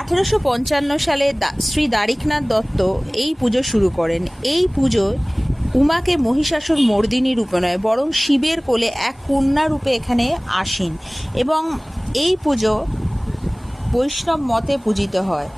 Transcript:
1855 সালে শ্রী দ্বারিকনাথ দত্ত এই পুজো শুরু করেন। এই পুজো উমাকে মহিষাসুর মর্দিনী রূপে নয়, বরং শিবের কোলে এক কন্যা রূপে এখানে আসেন এবং এই পুজো বৈষ্ণব মতে পূজিত হয়।